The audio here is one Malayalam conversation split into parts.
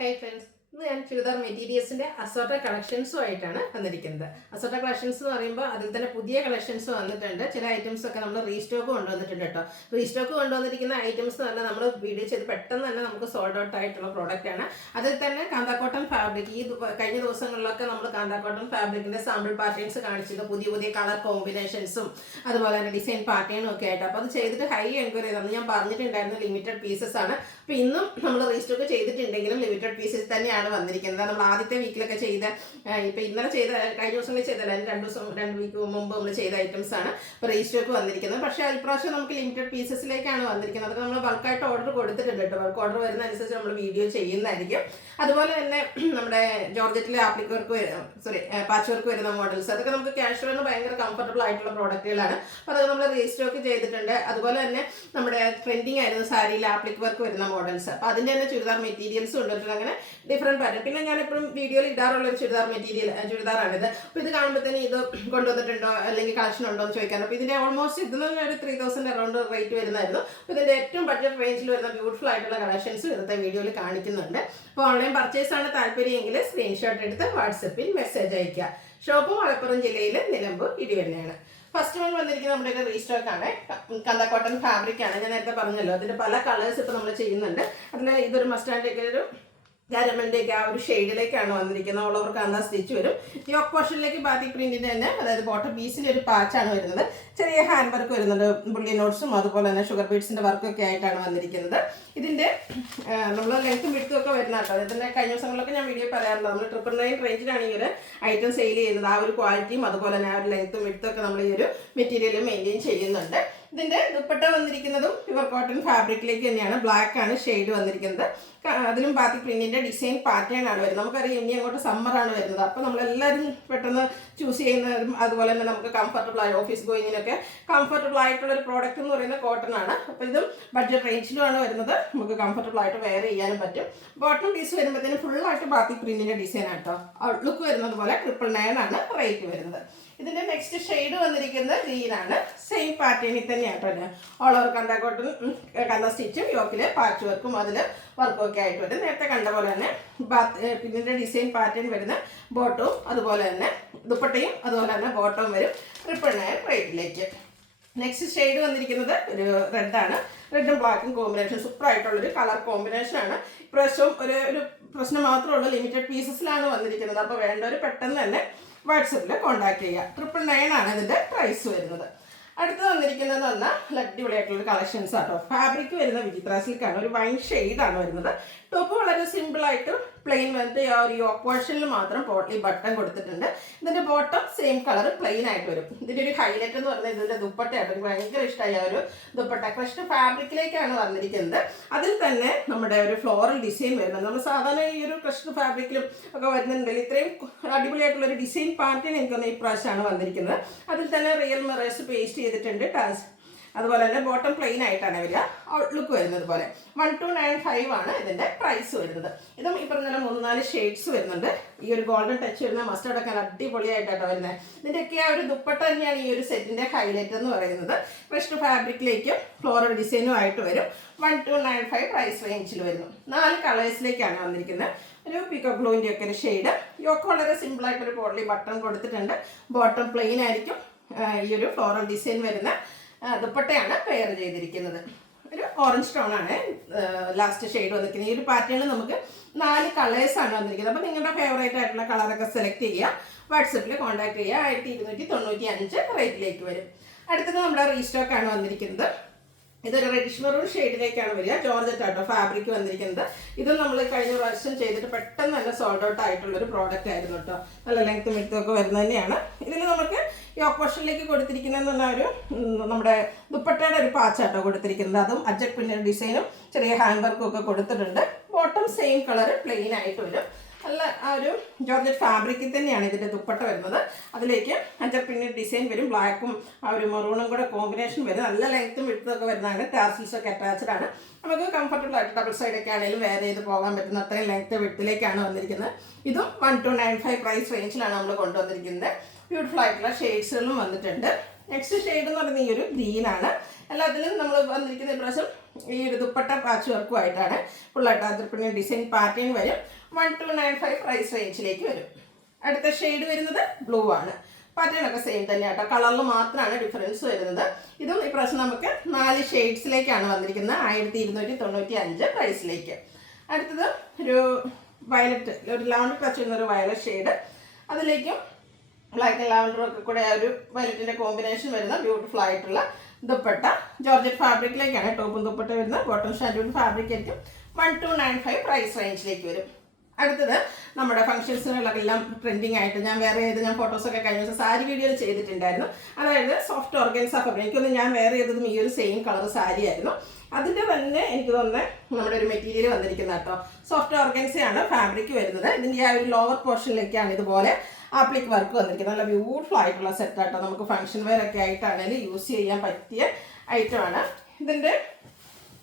ഹൈ ഫ്രണ്ട്സ്, ഇന്ന് ഞാൻ ചുരിദാർ മെറ്റീരിയൽസിൻ്റെ അസോർട്ടഡ് കളക്ഷൻസുമായിട്ടാണ് വന്നിരിക്കുന്നത്. അസോർട്ടഡ് കളക്ഷൻസ് എന്ന് പറയുമ്പോൾ അതിൽ തന്നെ പുതിയ കളക്ഷൻസ് വന്നിട്ടുണ്ട്. ചില ഐറ്റംസ് ഒക്കെ നമ്മൾ റീസ്റ്റോക്ക് കൊണ്ടുവന്നിട്ടുണ്ട് കേട്ടോ. റീസ്റ്റോക്ക് കൊണ്ടുവന്നിരിക്കുന്ന ഐറ്റംസ് തന്നെ നമ്മൾ വീഡിയോ ചെയ്ത് പെട്ടെന്ന് തന്നെ നമുക്ക് സോൾഡ് ഔട്ട് ആയിട്ടുള്ള പ്രോഡക്റ്റ് ആണ്. അതിൽ തന്നെ കാന്താ കോട്ടൺ ഫാബ്രിക്, ഈ കഴിഞ്ഞ ദിവസങ്ങളിലൊക്കെ നമ്മൾ കാന്താ കോട്ടൺ ഫാബ്രിക്കിൻ്റെ സാമ്പിൾ പാറ്റേൺസ് കാണിച്ചത്, പുതിയ പുതിയ കളർ കോമ്പിനേഷൻസും അതുപോലെ തന്നെ ഡിസൈൻ പാറ്റേണും ഒക്കെ ആയിട്ട്. അപ്പോൾ അത് ചെയ്തിട്ട് ഹൈ എൻക്വയറി ചെയ്തത് ഞാൻ പറഞ്ഞിട്ടുണ്ടായിരുന്നു ലിമിറ്റഡ് പീസസ് ആണ്. അപ്പോൾ ഇന്നും നമ്മൾ റീസ്റ്റോക്ക് ചെയ്തിട്ടുണ്ടെങ്കിലും ലിമിറ്റഡ് പീസസ് തന്നെയാണ് വന്നിരിക്കുന്നത്. നമ്മൾ ആദ്യത്തെ വീക്കിലൊക്കെ ചെയ്ത, ഇപ്പം ഇന്നലെ ചെയ്ത, കഴിഞ്ഞ ദിവസങ്ങളിൽ ചെയ്തല്ല, 2 വീക്ക് മുമ്പ് നമ്മൾ ചെയ്ത ഐറ്റംസ് ആണ് ഇപ്പോൾ റീസ്റ്റോക്ക് വന്നിരിക്കുന്നത്. പക്ഷേ ഇപ്രാവശ്യം നമുക്ക് ലിമിറ്റഡ് പീസസിലേക്കാണ് വന്നിരിക്കുന്നത്. അതൊക്കെ നമ്മൾ ബൾക്കായിട്ട് ഓർഡർ കൊടുത്തിട്ടുണ്ട് കേട്ടോ. ബൾക്ക് ഓർഡർ വരുന്ന അനുസരിച്ച് നമ്മൾ വീഡിയോ ചെയ്യുന്നതായിരിക്കും. അതുപോലെ തന്നെ നമ്മുടെ ജോർജറ്റിലെ ആപ്ലിക് വർക്ക്, പാച്ച് വർക്ക് വരുന്ന മോഡൽസ്, അതൊക്കെ നമുക്ക് ക്യാഷ്വലിന് ഭയങ്കര കംഫർട്ടബിൾ ആയിട്ടുള്ള പ്രോഡക്റ്റുകളാണ്. അപ്പോൾ അതൊക്കെ നമ്മൾ റീസ്റ്റോക്ക് ചെയ്തിട്ടുണ്ട്. അതുപോലെ തന്നെ നമ്മുടെ ട്രെൻഡിങ് ആയിരുന്നു സാരിയിൽ ആപ്ലിക് വർക്ക് വരുന്ന മോഡൽസ്. അപ്പോൾ അതിൻ്റെ തന്നെ ചുരിദാർ മെറ്റീരിയൽസ് കൊണ്ടുവന്നിട്ടുണ്ട്. അങ്ങനെ ഡിഫറെൻറ്റ് പാറ്റേൺ. പിന്നെ ഞാൻ എപ്പോഴും വീഡിയോയിൽ ഇടാറുള്ള ഒരു ചുരിദാറാണിത്. അപ്പോൾ ഇത് കാണുമ്പോഴത്തേന് ഇത് കൊണ്ടുവന്നിട്ടുണ്ടോ അല്ലെങ്കിൽ കളക്ഷൻ ഉണ്ടോ എന്ന് ചോദിക്കാൻ. അപ്പോൾ ഇതിൻ്റെ ഓൾമോസ്റ്റ് ഇതിന് ഒരു 3000 അറൗണ്ട് റേറ്റ് വരുന്നതായിരുന്നു. അപ്പോൾ ഇതിൻ്റെ ഏറ്റവും ബഡ്ജറ്റ് റേഞ്ചിൽ വരുന്ന ബ്യൂട്ടിഫുൾ ആയിട്ടുള്ള കളക്ഷൻസ് ഇന്നത്തെ വീഡിയോയിൽ കാണിക്കുന്നുണ്ട്. അപ്പോൾ ഓൺലൈൻ പർച്ചേസ് ആണ് താല്പര്യമെങ്കിൽ സ്ക്രീൻഷോട്ട് എടുത്ത് വാട്സപ്പിൽ മെസ്സേജ് അയയ്ക്കുക. ഷോപ്പ് മലപ്പുറം ജില്ലയിൽ നിലമ്പൂർ ഇടിവണ്ണയാണ്. ഫസ്റ്റ് വൺ വന്നിരിക്കുന്നത് നമ്മുടെ റീസ്റ്റോക്ക് ആണ്. കാന്താ കോട്ടൺ ഫാബ്രിക് ആണ്. ഞാൻ നേരത്തെ പറഞ്ഞല്ലോ, അതിൻ്റെ പല കളേഴ്സ് ഇപ്പോൾ നമ്മൾ ചെയ്യുന്നുണ്ട്. അതിൽ ഇതൊരു മസ്റ്റാൻഡൊക്കെ ഒരു ഗാരമലിൻ്റെയൊക്കെ ആ ഒരു ഷെയ്ഡിലേക്കാണ് വന്നിരിക്കുന്നത്. ഓൾ ഓവർ കാന്താ സ്റ്റിച്ച് വരും. യോക്ക് പോർഷനിലേക്ക് ബാത്തിക് പ്രിന്റിൻ്റെ തന്നെ, അതായത് ബോട്ടം പീസിൻ്റെ ഒരു പാച്ചാണ് വരുന്നത്. ചെറിയ ഹാൻഡ് വർക്ക് വരുന്നുണ്ട്, ബുള്ളി നോട്ട്സും അതുപോലെ തന്നെ ഷുഗർ ബീഡ്സിൻ്റെ വർക്കൊക്കെ ആയിട്ടാണ് വന്നിരിക്കുന്നത്. ഇതിൻ്റെ നമ്മൾ ലെങ്ത്തും വിഡ്ത്തും ഒക്കെ വരുന്ന കേട്ടോ. ഇതിൻ്റെ കഴിഞ്ഞ ദിവസങ്ങളിലൊക്കെ ഞാൻ വീഡിയോ പറയാറുണ്ട്. നമ്മൾ 999 റേഞ്ചിലാണ് ഈ ഒരു ഐറ്റം സെയിൽ ചെയ്യുന്നത്. ആ ഒരു ക്വാളിറ്റിയും അതുപോലെ തന്നെ ആ ഒരു ലെങ്ത്തും വിഡ്ത്തും ഒക്കെ നമ്മൾ ഈ ഒരു മെറ്റീരിയൽ മെയിൻറ്റെയിൻ ചെയ്യുന്നുണ്ട്. ഇതിൻ്റെ ദുപ്പട്ട വന്നിരിക്കുന്നതും പ്യുവർ കോട്ടൺ ഫാബ്രിക്കിലേക്ക് തന്നെയാണ്. ബ്ലാക്ക് ആണ് ഷെയ്ഡ് വന്നിരിക്കുന്നത്. അതിലും ബാത്തിക് പ്രിന്റിൻ്റെ ഡിസൈൻ പാറ്റേൺ ആണ് വരുന്നത്. നമുക്കറിയാം ഇനി അങ്ങോട്ട് സമ്മറാണ് വരുന്നത്. അപ്പോൾ നമ്മളെല്ലാവരും പെട്ടെന്ന് ചൂസ് ചെയ്യുന്നതും അതുപോലെ തന്നെ നമുക്ക് കംഫർട്ടബിൾ ആയി ഓഫീസ് ഗോയിങ്ങിനൊക്കെ കംഫർട്ടബിൾ ആയിട്ടുള്ള ഒരു പ്രോഡക്റ്റ് എന്ന് പറയുന്നത് കോട്ടൺ ആണ്. അപ്പോൾ ഇതും ബഡ്ജറ്റ് റേഞ്ചിലുമാണ് വരുന്നത്. നമുക്ക് കംഫർട്ടബിൾ ആയിട്ട് വെയർ ചെയ്യാനും പറ്റും. ബോട്ടം പീസ് വരുമ്പോഴത്തേനും ഫുള്ളായിട്ട് ബാത്തിക് പ്രിന്റിൻ്റെ ഡിസൈൻ ആട്ടോ. ഔട്ട്ലുക്ക് വരുന്നത് പോലെ 999 ആണ് റേറ്റ് വരുന്നത്. ഇതിൻ്റെ നെക്സ്റ്റ് ഷെയ്ഡ് വന്നിരിക്കുന്നത് ഗ്രീൻ ആണ്. സെയിം പാറ്റേണിൽ തന്നെയാട്ടോ. All over kantha cotton kantha സ്റ്റിച്ചും യോക്കിൽ പാച്ച് വർക്കും അതിൽ വർക്കും ഒക്കെ ആയിട്ട് വരും. നേരത്തെ കണ്ട പോലെ തന്നെ പിന്നിൻ്റെ ഡിസൈൻ പാറ്റേൺ വരുന്ന ബോട്ടവും അതുപോലെ തന്നെ ദുപ്പട്ടയും അതുപോലെ തന്നെ ബോട്ടവും വരും 999 റേറ്റിലേക്ക്. നെക്സ്റ്റ് ഷെയ്ഡ് വന്നിരിക്കുന്നത് ഒരു റെഡാണ്. റെഡും ബ്ലാക്കും കോമ്പിനേഷൻ സൂപ്പർ ആയിട്ടുള്ളൊരു കളർ കോമ്പിനേഷനാണ്. ഇപ്രാവശ്യം ഒരു പ്രശ്നം മാത്രമേ ഉള്ളൂ, ലിമിറ്റഡ് പീസസിലാണ് വന്നിരിക്കുന്നത്. അപ്പോൾ വേണ്ടവർ പെട്ടെന്ന് തന്നെ വാട്സപ്പിൽ കോൺടാക്ട് ചെയ്യുക. 999 ആണ് ഇതിൻ്റെ പ്രൈസ് വരുന്നത്. അടുത്ത് വന്നിരിക്കുന്നതെന്ന് പറഞ്ഞാൽ അടിപൊളിയായിട്ടുള്ളൊരു കളക്ഷൻസ് ആട്ടോ. ഫാബ്രിക് വരുന്ന വിചിത്ര സിൽക്കാണ്. ഒരു വൈൻ ഷെയ്ഡാണ് വരുന്നത്. ടോപ്പ് വളരെ സിമ്പിളായിട്ട് പ്ലെയിൻ വന്നിട്ട് ആ ഒരു യോക്ക് പോർഷനിൽ മാത്രം പോട്ട്ലി ബട്ടൺ കൊടുത്തിട്ടുണ്ട്. ഇതിൻ്റെ ബോട്ടം സെയിം കളർ പ്ലെയിൻ ആയിട്ട് വരും. ഇതിൻ്റെ ഒരു ഹൈലൈറ്റ് എന്ന് പറഞ്ഞാൽ ഇതിൻ്റെ ദുപ്പട്ടയാണ്. എനിക്ക് ഭയങ്കര ഇഷ്ടമായ ഒരു ദുപ്പട്ട ക്രഷ്ഡ് ഫാബ്രിക്കിലേക്കാണ് വന്നിരിക്കുന്നത്. അതിൽ തന്നെ നമ്മുടെ ഒരു ഫ്ലോറൽ ഡിസൈൻ വരുന്നത്. നമ്മൾ സാധാരണ ഈ ഒരു ക്രഷ്ഡ് ഫാബ്രിക്കിലും ഒക്കെ വരുന്നുണ്ടെങ്കിൽ ഇത്രയും അടിപൊളിയായിട്ടുള്ളൊരു ഡിസൈൻ പാറ്റേൺ എനിക്കൊന്ന് ഇപ്രാവശ്യമാണ് വന്നിരിക്കുന്നത്. അതിൽ തന്നെ റിയൽ മിറേഴ്സ് പേസ്റ്റ് ചെയ്തിട്ടുണ്ട്. അതുപോലെ തന്നെ ബോട്ടം പ്ലെയിൻ ആയിട്ടാണ് വരിക. ഔട്ട്ലുക്ക് വരുന്നത് പോലെ 1295 ആണ് ഇതിൻ്റെ പ്രൈസ് വരുന്നത്. ഇതും ഈ പറഞ്ഞ 3-4 ഷെയ്ഡ്സ് വരുന്നുണ്ട്. ഈ ഒരു ഗോൾഡൻ ടച്ച് വരുന്ന മസ്റ്റർഡ് ഒക്കെ അടിപൊളിയായിട്ടാണ് വരുന്നത്. ഇതിൻ്റെയൊക്കെ ആ ഒരു ദുപ്പട്ട തന്നെയാണ് ഈ ഒരു സെറ്റിൻ്റെ ഹൈലൈറ്റ് എന്ന് പറയുന്നത്. ക്രഷ്ഡ് ഫാബ്രിക്കിലേക്കും ഫ്ലോറൽ ഡിസൈനും ആയിട്ട് വരും. 1295 പ്രൈസ് റേഞ്ചിൽ വരുന്നു. 4 കളേഴ്സിലേക്കാണ് വന്നിരിക്കുന്നത്. ഒരു പീക്കോ ബ്ലൂവിൻ്റെ ഒക്കെ ഒരു ഷെയ്ഡ്. യോക്ക് വളരെ സിമ്പിളായിട്ടൊരു പോട്ട്ലി ബട്ടൺ കൊടുത്തിട്ടുണ്ട്. ബോട്ടം പ്ലെയിൻ ആയിരിക്കും. ഈ ഒരു ഫ്ലോറൽ ഡിസൈൻ വരുന്ന ദുപ്പട്ടയാണ് പെയർ ചെയ്തിരിക്കുന്നത്. ഒരു ഓറഞ്ച് ടോൺ ആണ് ലാസ്റ്റ് ഷെയ്ഡ് വന്നിരിക്കുന്നത്. ഈ ഒരു പാറ്റേണിൽ നമുക്ക് 4 കളേഴ്സാണ് വന്നിരിക്കുന്നത്. അപ്പോൾ നിങ്ങളുടെ ഫേവറേറ്റ് ആയിട്ടുള്ള കളറൊക്കെ സെലക്ട് ചെയ്യുക. വാട്സപ്പിൽ കോൺടാക്ട് ചെയ്യുക. 1295 റേറ്റിലേക്ക് വരും. അടുത്തത് നമ്മുടെ റീസ്റ്റോക്ക് ആണ് വന്നിരിക്കുന്നത്. ഇതൊരു റെഡിഷ് മെറൂൺ ഷെയ്ഡിലേക്കാണ് വരിക. ജോർജറ്റ് ആട്ടോ ഫാബ്രിക് വന്നിരിക്കുന്നത്. ഇതും നമ്മൾ കഴിഞ്ഞ പ്രാവശ്യം ചെയ്തിട്ട് പെട്ടെന്ന് തന്നെ സോൾഡ് ഔട്ട് ആയിട്ടുള്ളൊരു പ്രോഡക്റ്റ് ആയിരുന്നു കേട്ടോ. നല്ല ലെങ്ത്തും വിഡ്ത്തും ഒക്കെ വരുന്നത് തന്നെയാണ്. ഇതിൽ നമുക്ക് യോക്ക് പോർഷനിലേക്ക് കൊടുത്തിരിക്കുന്നതെന്ന് പറഞ്ഞാൽ ഒരു നമ്മുടെ ദുപ്പട്ടയുടെ ഒരു പാച്ചാട്ടോ കൊടുത്തിരിക്കുന്നത്. അതും അജക് പിന്നർ ഡിസൈനും ചെറിയ ഹാൻഡ് വർക്കും ഒക്കെ കൊടുത്തിട്ടുണ്ട്. ബോട്ടം സെയിം കളർ പ്ലെയിൻ ആയിട്ട് വരും. നല്ല ആ ഒരു ജോർജറ്റ് ഫാബ്രിക്കിൽ തന്നെയാണ് ഇതിൻ്റെ ദുപ്പട്ട വരുന്നത്. അതിലേക്ക് അജക് പിന്നർ ഡിസൈൻ വരും. ബ്ലാക്കും ആ ഒരു മെറൂണും കൂടെ കോമ്പിനേഷൻ വരും. നല്ല ലെങ്ത്തും വിഡ്ത്തും ഒക്കെ വരുന്നതാണ്. ടാസിൽസ് ഒക്കെ അറ്റാച്ച്ഡ് ആണ്. നമുക്ക് കംഫർട്ടബിൾ ആയിട്ട് ഡബിൾ സൈഡൊക്കെ ആണെങ്കിലും വെയർ ചെയ്ത് പോകാൻ പറ്റുന്ന അത്രയും ലെങ്ത്ത് വിഡ്ത്തിലേക്കാണ് വന്നിരിക്കുന്നത്. ഇതും 1295 പ്രൈസ് റേഞ്ചിലാണ് നമ്മൾ കൊണ്ടുവന്നിരിക്കുന്നത്. ബ്യൂട്ടിഫുൾ ആയിട്ടുള്ള ഷെയ്ഡ്സുകളും വന്നിട്ടുണ്ട്. നെക്സ്റ്റ് ഷെയ്ഡ് എന്ന് പറയുന്നത് ഈ ഒരു ഗ്രീനാണ്. എല്ലാത്തിലും നമ്മൾ വന്നിരിക്കുന്ന ഇപ്രാവശ്യം ഈ ഒരു ദുപ്പട്ട പാച്ച് വർക്കും ആയിട്ടാണ്. ഫുള്ളായിട്ട് അതിർപ്പിണി ഡിസൈൻ പാറ്റേൺ വരും. 1295 പ്രൈസ് റേഞ്ചിലേക്ക് വരും. അടുത്ത ഷെയ്ഡ് വരുന്നത് ബ്ലൂ ആണ്. പാറ്റേൺ ഒക്കെ സെയിം തന്നെ കേട്ടോ, കളറിൽ മാത്രമാണ് ഡിഫറൻസ് വരുന്നത്. ഇതും ഇപ്രാവശ്യം നമുക്ക് 4 ഷെയ്ഡ്സിലേക്കാണ് വന്നിരിക്കുന്നത്. 1295 പ്രൈസിലേക്ക്. അടുത്തത് ഒരു വയലറ്റ്, ഒരു ലാവൻഡർ ടച്ച് ചെയ്യുന്നൊരു വയലറ്റ് ഷെയ്ഡ്, അതിലേക്കും ബ്ലാക്ക് ആൻഡ് ലാവൻഡറും ഒക്കെ കൂടെ ഒരു വയലറ്റിൻ്റെ കോമ്പിനേഷൻ വരുന്ന ബ്യൂട്ടിഫുൾ ആയിട്ടുള്ള ദുപ്പട്ട. ജോർജറ്റ് ഫാബ്രിക്കിലേക്കാണ് ടോപ്പും ദുപ്പട്ട വരുന്നത്. ബോട്ടം ഷാൻഡൂൺ ഫാബ്രിക് ആയിരിക്കും. 1295 പ്രൈസ് റേഞ്ചിലേക്ക് വരും. അടുത്തത് നമ്മുടെ ഫംഗ്ഷൻസുകളിലൊക്കെ എല്ലാം ട്രെൻഡിങ് ആയിട്ട് ഞാൻ ഫോട്ടോസൊക്കെ കഴിഞ്ഞ ദിവസം സാരി വീഡിയോയിൽ ചെയ്തിട്ടുണ്ടായിരുന്നു. അതായത് സോഫ്റ്റ് ഓർഗൻസ ഫാബ്രിക്. എനിക്കൊന്ന് ഞാൻ വേറെ ചെയ്തതും ഈ ഒരു സെയിം കളർ സാരി ആയിരുന്നു. അതിൻ്റെ തന്നെ എനിക്ക് തോന്നുന്നത് നമ്മുടെ ഒരു മെറ്റീരിയൽ വന്നിരിക്കുന്ന കേട്ടോ, സോഫ്റ്റ് ഓർഗൻസയാണ് ഫാബ്രിക് വരുന്നത്. ഇതിൻ്റെ ആ ഒരു ലോവർ പോർഷനിലേക്കാണ് ഇതുപോലെ ആപ്ലിക് വർക്ക് വന്നിരിക്കുന്നത്. നല്ല ബ്യൂട്ടിഫുൾ ആയിട്ടുള്ള സെറ്റാട്ടോ, നമുക്ക് ഫംഗ്ഷൻ വെയർ ഒക്കെ ആയിട്ടാണെങ്കിൽ യൂസ് ചെയ്യാൻ പറ്റിയ ഐറ്റമാണ്. ഇതിൻ്റെ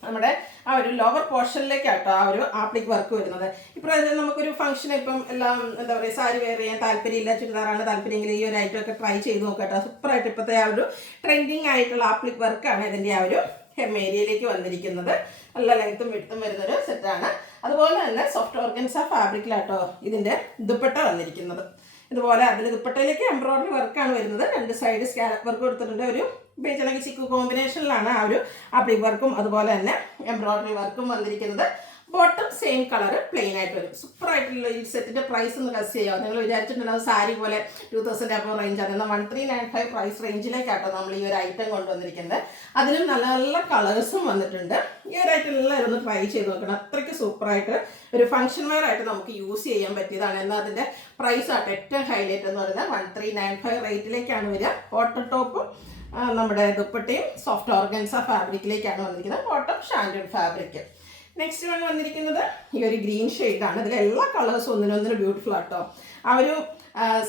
നമ്മുടെ ആ ഒരു ലോവർ പോർഷനിലേക്കാട്ടോ ആ ഒരു ആപ്ലിക് വർക്ക് വരുന്നത്. ഇപ്രാവശ്യം നമുക്കൊരു ഫംഗ്ഷൻ ഇപ്പം എല്ലാം എന്താ പറയുക, സാരി വെയർ ചെയ്യാൻ താല്പര്യമില്ല, ചുരിദാറാണ് താല്പര്യമെങ്കിൽ ഈ ഒരു ഐറ്റം ഒക്കെ ട്രൈ ചെയ്ത് നോക്കട്ടോ. സൂപ്പറായിട്ട് ഇപ്പോഴത്തെ ആ ഒരു ട്രെൻഡിങ് ആയിട്ടുള്ള ആപ്ലിക് വർക്കാണ് ഇതിൻ്റെ ആ ഒരു ഹെം ഏരിയയിലേക്ക് വന്നിരിക്കുന്നത്. നല്ല ലെങ്ത്തും വിഡ്ത്തും വരുന്നൊരു സെറ്റാണ്. അതുപോലെ തന്നെ സോഫ്റ്റ് ഓർഗൻസ ഫാബ്രിക്കിലാട്ടോ ഇതിൻ്റെ ദുപ്പട്ട വന്നിരിക്കുന്നത്. ഇതുപോലെ അതിൽ ദുപ്പട്ടയിലേക്ക് എംബ്രോയിഡറി വർക്കാണ് വരുന്നത്. 2 സൈഡ് സ്കാലപ്പ് വർക്ക് കൊടുത്തിട്ടുണ്ട്. ഒരു ബേജ് അല്ലെങ്കിൽ ചിക്കു കോമ്പിനേഷനിലാണ് ആ ഒരു ആപ്ലിക് വർക്കും അതുപോലെ തന്നെ എംബ്രോയിഡറി വർക്കും വന്നിരിക്കുന്നത്. ബോട്ടം സെയിം കളർ പ്ലെയിൻ ആയിട്ട് വരും. സൂപ്പറായിട്ടുള്ള ഈ സെറ്റിൻ്റെ പ്രൈസ് ഒന്ന് ഗസ് ചെയ്യാം. നിങ്ങൾ വിചാരിച്ചിട്ടുണ്ടാവും സാരി പോലെ 2000 അപ്പോൾ റേഞ്ചാണ്. എന്നാൽ 1395 പ്രൈസ് റേഞ്ചിലേക്കാട്ടോ നമ്മൾ ഈ ഒരു ഐറ്റം കൊണ്ടുവന്നിരിക്കുന്നത്. അതിലും നല്ല നല്ല കളേഴ്സും വന്നിട്ടുണ്ട്. ഈ ഒരു ഐറ്റം എല്ലാവരും ഒന്ന് ട്രൈ ചെയ്ത് നോക്കണം. അത്രയ്ക്ക് സൂപ്പറായിട്ട് ഒരു ഫംഗ്ഷൻ വെയർ ആയിട്ട് നമുക്ക് യൂസ് ചെയ്യാൻ പറ്റിയതാണ്. എന്നാൽ അതിൻ്റെ പ്രൈസ് ആട്ടോ ഏറ്റവും ഹൈലൈറ്റ് എന്ന് പറയുന്നത് 1395 റേറ്റിലേക്കാണ് വരിക. കോട്ടൺ ടോപ്പും നമ്മുടെ ദുപ്പട്ടയും സോഫ്റ്റ് ഓർഗൻസ ഫാബ്രിക്കിലേക്കാണ് വന്നിരിക്കുന്നത്. Bottom shantoon fabric. Next one വന്നിരിക്കുന്നത് ഈ ഒരു ഗ്രീൻ ഷെയ്ഡാണ്. ഇതിൽ എല്ലാ കളേഴ്സും ഒന്നിനൊന്നിനും ബ്യൂട്ടിഫുൾ ആട്ടോ. ആ ഒരു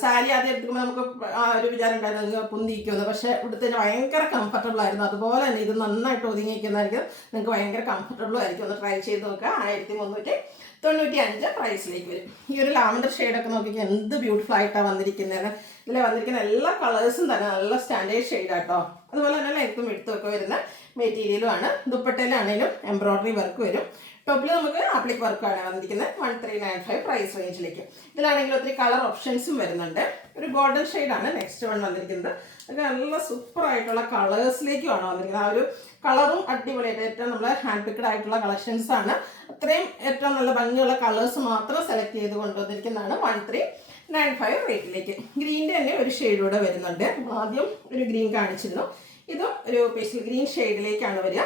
സാരി ആദ്യം എടുക്കുമ്പോൾ നമുക്ക് ആ ഒരു വിചാരം ഉണ്ടായിരുന്നു പൊന്തിക്കുമെന്ന്. പക്ഷേ ഇവിടുത്തെ ഭയങ്കര കംഫർട്ടബിൾ ആയിരുന്നു. അതുപോലെ തന്നെ ഇത് നന്നായിട്ട് ഒതുങ്ങിയിരിക്കുന്നതായിരിക്കും, നിങ്ങൾക്ക് ഭയങ്കര കംഫർട്ടബിളും ആയിരിക്കും. ഒന്ന് ട്രൈ ചെയ്ത് നോക്കുക. 1395 പ്രൈസിലേക്ക് വരും. ഈ ഒരു ലാവൻഡർ ഷെയ്ഡൊക്കെ നോക്കിയാൽ എന്ത് ബ്യൂട്ടിഫുൾ ആയിട്ടാണ് വന്നിരിക്കുന്നത്. ഇതിൽ വന്നിരിക്കുന്ന എല്ലാ കളേഴ്സും തന്നെ നല്ല സ്റ്റാൻഡേർഡ് ഷെയ്ഡാട്ടോ. അതുപോലെ തന്നെ ലെങ്ത്തും വിഡ്ത്തും ഒക്കെ വരുന്ന മെറ്റീരിയലുമാണ്. ദുപ്പട്ടയിലാണെങ്കിലും എംബ്രോയിഡറി വർക്ക് വരും. ടോപ്പിൽ നമുക്ക് ആപ്ലിക് വർക്കാണ് വന്നിരിക്കുന്നത്. 1395 പ്രൈസ് റേഞ്ചിലേക്ക്. ഇതിലാണെങ്കിൽ ഒത്തിരി കളർ ഓപ്ഷൻസും വരുന്നുണ്ട്. ഒരു ഗോൾഡൻ ഷെയ്ഡാണ് നെക്സ്റ്റ് വൺ വന്നിരിക്കുന്നത്. അത് നല്ല സൂപ്പറായിട്ടുള്ള കളേഴ്സിലേക്കുമാണ് വന്നിരിക്കുന്നത്. ആ ഒരു കളറും അടിപൊളിയായിട്ട് ഏറ്റവും നമ്മൾ ഹാൻഡ് പിക്ഡ് ആയിട്ടുള്ള കളക്ഷൻസാണ്. അത്രയും ഏറ്റവും നല്ല ഭംഗിയുള്ള കളേഴ്സ് മാത്രം സെലക്ട് ചെയ്ത് കൊണ്ടുവന്നിരിക്കുന്നതാണ് 1395 റേറ്റിലേക്ക്. ഗ്രീൻ്റെ തന്നെ ഒരു ഷെയ്ഡൂടെ വരുന്നുണ്ട്. ആദ്യം ഒരു ഗ്രീൻ കാണിച്ചിരുന്നു. ഇതും ഒരു പേസ്റ്റൽ ഗ്രീൻ ഷെയ്ഡിലേക്കാണ് വരിക.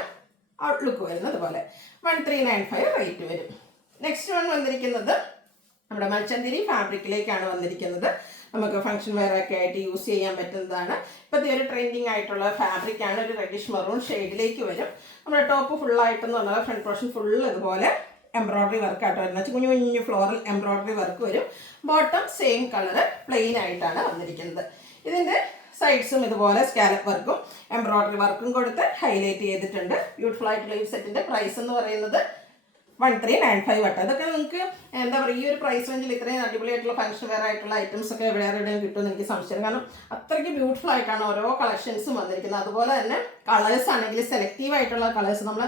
ഔട്ട്ലുക്ക് വരുന്നത് പോലെ 1395 റേറ്റ് വരും. നെക്സ്റ്റ് വൺ വന്നിരിക്കുന്നത് നമ്മുടെ മൽച്ചന്തിരി ഫാബ്രിക്കിലേക്കാണ് വന്നിരിക്കുന്നത്. നമുക്ക് ഫംഗ്ഷൻ വെയർ ഒക്കെ ആയിട്ട് യൂസ് ചെയ്യാൻ പറ്റുന്നതാണ്. ഇപ്പോഴത്തെ ഒരു ട്രെൻഡിങ് ആയിട്ടുള്ള ഫാബ്രിക്കാണ്. ഒരു റെഡിഷ് മെറൂൺ ഷെയ്ഡിലേക്ക് വരും. നമ്മുടെ ടോപ്പ് ഫുള്ളായിട്ടെന്ന് പറഞ്ഞാൽ ഫ്രണ്ട് പോർഷൻ ഫുള്ള് ഇതുപോലെ എംബ്രോയിഡറി വർക്കായിട്ട് വരുന്നത്. കുഞ്ഞു കുഞ്ഞു ഫ്ലോറൽ എംബ്രോയിഡറി വർക്ക് വരും. ബോട്ടം സെയിം കളർ പ്ലെയിൻ ആയിട്ടാണ് വന്നിരിക്കുന്നത്. ഇതിൻ്റെ സൈഡ്സും ഇതുപോലെ സ്കാലപ്പ് വർക്കും എംബ്രോയിഡറി വർക്കും കൊടുത്ത് ഹൈലൈറ്റ് ചെയ്തിട്ടുണ്ട്. ബ്യൂട്ടിഫുൾ ആയിട്ടുള്ള ഈ സെറ്റിൻ്റെ പ്രൈസ് എന്ന് പറയുന്നത് 1395 വട്ടം. ഇതൊക്കെ നിങ്ങൾക്ക് എന്താ പറയുക, ഈ ഒരു പ്രൈസ് റേഞ്ചിൽ ഇത്രയും അടിപൊളിയായിട്ടുള്ള ഫംഗ്ഷൻ വെയർ ആയിട്ടുള്ള ഐറ്റംസ് ഒക്കെ എവിടെയും കിട്ടുമെന്ന് എനിക്ക് സംശയം. കാരണം അത്രയ്ക്ക് ബ്യൂട്ടിഫുൾ ആയിട്ടാണ് ഓരോ കളക്ഷൻസും വന്നിരിക്കുന്നത്. അതുപോലെ തന്നെ കളേഴ്സ് ആണെങ്കിൽ സെലക്റ്റീവ് ആയിട്ടുള്ള കളേഴ്സ്, നമ്മൾ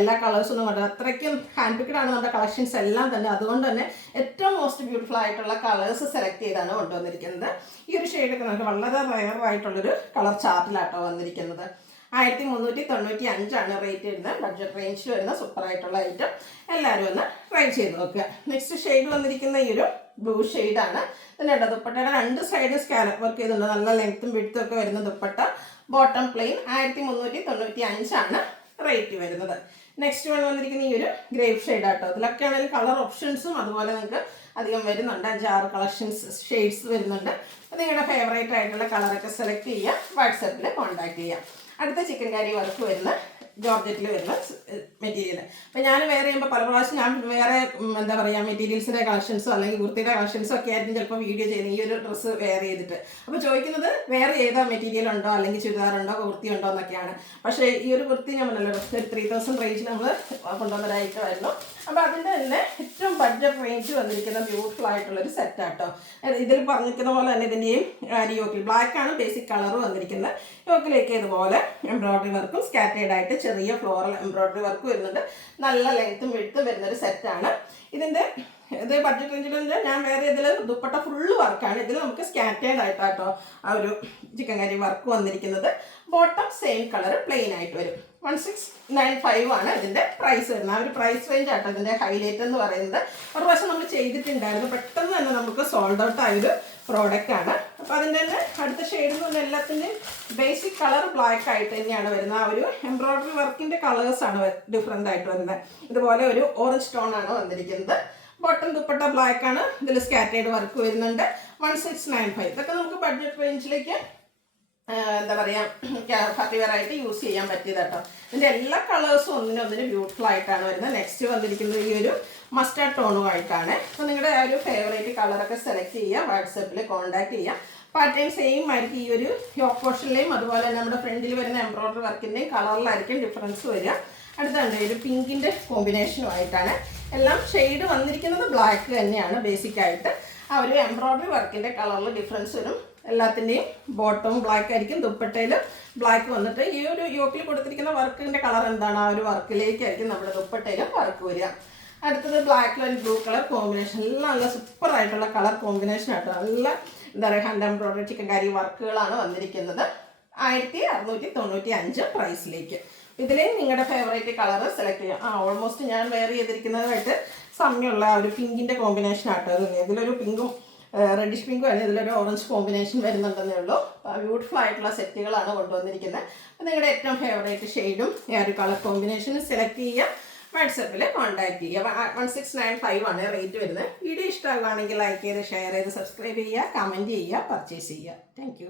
എല്ലാ കളേഴ്സൊന്നും കണ്ടത് അത്രയ്ക്കും ഹാൻഡ് പിക്ഡ് ആണ് നമ്മുടെ കളക്ഷൻസ് എല്ലാം തന്നെ. അതുകൊണ്ട് തന്നെ ഏറ്റവും മോസ്റ്റ് ബ്യൂട്ടിഫുൾ ആയിട്ടുള്ള കളേഴ്സ് സെലക്ട് ചെയ്താണ് കൊണ്ടുവന്നിരിക്കുന്നത്. ഈ ഒരു ഷെയ്ഡൊക്കെ നമുക്ക് വളരെ റയർ ആയിട്ടുള്ളൊരു കളർ ചാർട്ടിലാട്ടോ വന്നിരിക്കുന്നത്. 1395 റേറ്റ് വരുന്നത്. ബഡ്ജറ്റ് റേഞ്ചിൽ വരുന്ന സൂപ്പറായിട്ടുള്ള ഐറ്റം. എല്ലാവരും ഒന്ന് ട്രൈ ചെയ്ത് നോക്കുക. നെക്സ്റ്റ് ഷെയ്ഡ് വന്നിരിക്കുന്ന ഈ ഒരു ബ്ലൂ ഷെയ്ഡാണ്. ഇതിൻ്റെ ദുപ്പട്ടയുടെ 2 സൈഡ് സ്കാലപ്പ് വർക്ക് ചെയ്തിട്ടുണ്ട്. നല്ല ലെങ്ത്തും വിഡ്ത്തും ഒക്കെ വരുന്ന ദുപ്പട്ട. Bottom plain. 1395 റേറ്റ് വരുന്നത്. നെക്സ്റ്റ് വൺ വന്നിരിക്കുന്ന ഈ ഒരു ഗ്രേപ്പ് ഷെയ്ഡാട്ടോ. ഇതിലൊക്കെ ആണെങ്കിൽ കളർ ഓപ്ഷൻസും അതുപോലെ നിങ്ങൾക്ക് അധികം വരുന്നുണ്ട്. 5-6 കളക്ഷൻസ് ഷെയ്ഡ്സ് വരുന്നുണ്ട്. നിങ്ങളുടെ ഫേവറേറ്റ് ആയിട്ടുള്ള കളറൊക്കെ സെലക്ട് ചെയ്യുക. വാട്സാപ്പിൽ കോൺടാക്ട് ചെയ്യുക. അടുത്ത ചിക്കൻ കറി വർക്ക് വരുന്ന ജോർജറ്റിൽ വരുന്ന മെറ്റീരിയൽ. അപ്പോൾ ഞാൻ വേറെ ചെയ്യുമ്പോൾ പല പ്രാവശ്യം ഞാൻ വേറെ എന്താ പറയുക മെറ്റീരിയൽസിൻ്റെ കളക്ഷൻസോ അല്ലെങ്കിൽ കുർത്തിയുടെ കളക്ഷൻസോ ഒക്കെ ആയിരിക്കും ചിലപ്പോൾ വീഡിയോ ചെയ്യുന്നത് ഈ ഒരു ഡ്രസ്സ് വെയർ ചെയ്തിട്ട്. അപ്പോൾ ചോദിക്കുന്നത് വേറെ ഏതാ മെറ്റീരിയൽ ഉണ്ടോ അല്ലെങ്കിൽ ചുരിദാറുണ്ടോ കുർത്തി ഉണ്ടോ എന്നൊക്കെയാണ്. പക്ഷേ ഈ ഒരു കുർത്തി ഞാൻ പറഞ്ഞല്ലോ ഒരു 3000 റേഞ്ചിൽ നമ്മൾ കൊണ്ടുവന്നൊരു ഐറ്റമായിരുന്നു. അപ്പോൾ അതിൻ്റെ തന്നെ ഏറ്റവും ബഡ്ജറ്റ് റേഞ്ച് വന്നിരിക്കുന്ന ബ്യൂട്ടിഫുൾ ആയിട്ടുള്ളൊരു സെറ്റാട്ടോ. ഇതിൽ പറഞ്ഞിരിക്കുന്ന പോലെ തന്നെ ഇതിൻ്റെയും യോക്കിൽ ബ്ലാക്ക് ആണ് ബേസിക് കളർ വന്നിരിക്കുന്നത്. യോക്കിലേക്ക് ഇതുപോലെ എംബ്രോയ്ഡറി വർക്കും സ്കാറ്റേഡ് ആയിട്ട് ചെറിയ ഫ്ലോറൽ എംബ്രോയ്ഡറി വർക്ക് വരുന്നുണ്ട്. നല്ല ലെങ്ത്തും വിഡ്ത്തും വരുന്നൊരു സെറ്റാണ്. ഇത് ബഡ്ജറ്റ് റേഞ്ചിൽ ഞാൻ വേറെ ഇതിൽ ദുപ്പട്ട ഫുള്ള് വർക്കാണ്. ഇതിൽ നമുക്ക് സ്കാറ്റേഡ് ആയിട്ടാട്ടോ ആ ഒരു ചിക്കൻ കറി വർക്ക് വന്നിരിക്കുന്നത്. ബോട്ടം സെയിം കളർ പ്ലെയിൻ ആയിട്ട് വരും. 1695 ആണ് ഇതിൻ്റെ പ്രൈസ് വരുന്നത്. ആ ഒരു പ്രൈസ് റേഞ്ച് ആട്ടോ ഇതിൻ്റെ ഹൈലൈറ്റ് എന്ന് പറയുന്നത്. ഒരു പ്രാവശ്യം നമ്മൾ ചെയ്തിട്ടുണ്ടായിരുന്നു, പെട്ടെന്ന് തന്നെ നമുക്ക് സോൾഡ് ഔട്ട് ആയൊരു പ്രോഡക്റ്റ് ആണ്. അപ്പോൾ അതിൻ്റെ തന്നെ അടുത്ത ഷെയ്ഡ് എന്ന് പറഞ്ഞാൽ എല്ലാത്തിൻ്റെയും ബേസിക് കളർ ബ്ലാക്ക് ആയിട്ട് തന്നെയാണ് വരുന്നത്. ആ ഒരു എംബ്രോയ്ഡറി വർക്കിൻ്റെ കളേഴ്സാണ് ഡിഫറെൻ്റ് ആയിട്ട് വരുന്നത്. ഇതുപോലെ ഒരു ഓറഞ്ച് ടോൺ ആണ് വന്നിരിക്കുന്നത്. ബോട്ടം ദുപ്പട്ട ബ്ലാക്ക് ആണ്. ഇതിൽ സ്കാറ്റേഡ് വർക്ക് വരുന്നുണ്ട്. 1695. ഇതൊക്കെ നമുക്ക് ബഡ്ജറ്റ് റേഞ്ചിലേക്ക് എന്താ പറയുക പാർട്ടി വെയർ ആയിട്ട് യൂസ് ചെയ്യാൻ പറ്റിയത് കേട്ടോ. ഇതിൻ്റെ എല്ലാ കളേഴ്സും ഒന്നിനൊന്നിന് ബ്യൂട്ടിഫുൾ ആയിട്ടാണ് വരുന്നത്. നെക്സ്റ്റ് വന്നിരിക്കുന്നത് ഈ ഒരു മസ്റ്റാർഡ് ടോണുമായിട്ടാണ്. അപ്പോൾ നിങ്ങളുടെ ആ ഒരു ഫേവറേറ്റ് കളറൊക്കെ സെലക്ട് ചെയ്യുക, വാട്സപ്പിൽ കോൺടാക്ട് ചെയ്യുക. പാറ്റേൺ സെയിം ആയിരിക്കും. ഈ ഒരു യോക്ക് പോർഷനിലെയും അതുപോലെ തന്നെ നമ്മുടെ ഫ്രണ്ടിൽ വരുന്ന എംബ്രോയ്ഡറി വർക്കിൻ്റെയും കളറിലായിരിക്കും ഡിഫറൻസ് വരിക. അടുത്തുണ്ട് ഒരു പിങ്കിൻ്റെ കോമ്പിനേഷനുമായിട്ടാണ്. എല്ലാം ഷെയ്ഡ് വന്നിരിക്കുന്നത് ബ്ലാക്ക് തന്നെയാണ് ബേസിക്കായിട്ട്. ആ ഒരു എംബ്രോയ്ഡറി വർക്കിൻ്റെ കളറിൽ ഡിഫറൻസ് വരും. എല്ലാത്തിൻ്റെയും ബോട്ടവും ബ്ലാക്ക് ആയിരിക്കും, ദുപ്പട്ടയിൽ ബ്ലാക്ക് വന്നിട്ട് ഈ ഒരു യോക്കിൽ കൊടുത്തിരിക്കുന്ന വർക്കിൻ്റെ കളർ എന്താണ്, ആ ഒരു വർക്കിലേക്കായിരിക്കും നമ്മുടെ ദുപ്പട്ടയിലും വർക്ക് വരിക. അടുത്തത് black and blue colour combination. എല്ലാം നല്ല സൂപ്പറായിട്ടുള്ള കളർ കോമ്പിനേഷൻ ആയിട്ട് നല്ല എന്താ പറയുക ഹാൻഡ് എംബ്രോയ്ഡറി ചിക്കൻ കറി വർക്കുകളാണ് വന്നിരിക്കുന്നത്. 1695 പ്രൈസിലേക്ക്. ഇതിൽ നിങ്ങളുടെ ഫേവറേറ്റ് കളർ സെലക്ട് ചെയ്യാം. ഓൾമോസ്റ്റ് ഞാൻ വെയർ ചെയ്തിരിക്കുന്നതായിട്ട് സമയമുള്ള ഒരു പിങ്കിൻ്റെ കോമ്പിനേഷൻ ആട്ടോ. ഇതിലൊരു പിങ്കും റെഡിഷ് പിങ്കും അല്ല, ഇതിലൊരു ഓറഞ്ച് കോമ്പിനേഷൻ വരുന്നുണ്ടെന്നേ ഉള്ളൂ. ബ്യൂട്ടിഫുൾ ആയിട്ടുള്ള സെറ്റുകളാണ് കൊണ്ടുവന്നിരിക്കുന്നത്. അപ്പോൾ നിങ്ങളുടെ ഏറ്റവും ഫേവറേറ്റ് ഷെയ്ഡും ആ ഒരു കളർ കോമ്പിനേഷനും സെലക്ട് ചെയ്യുക, വാട്സപ്പിൽ കോൺടാക്ട് ചെയ്യുക. 1695 ആണ് റേറ്റ് വരുന്നത്. വീഡിയോ ഇഷ്ടമാകുകയാണെങ്കിൽ ലൈക്ക് ചെയ്ത് ഷെയർ ചെയ്ത് സബ്സ്ക്രൈബ് ചെയ്യുക, കമൻറ്റ് ചെയ്യുക, പർച്ചേസ് ചെയ്യുക. താങ്ക്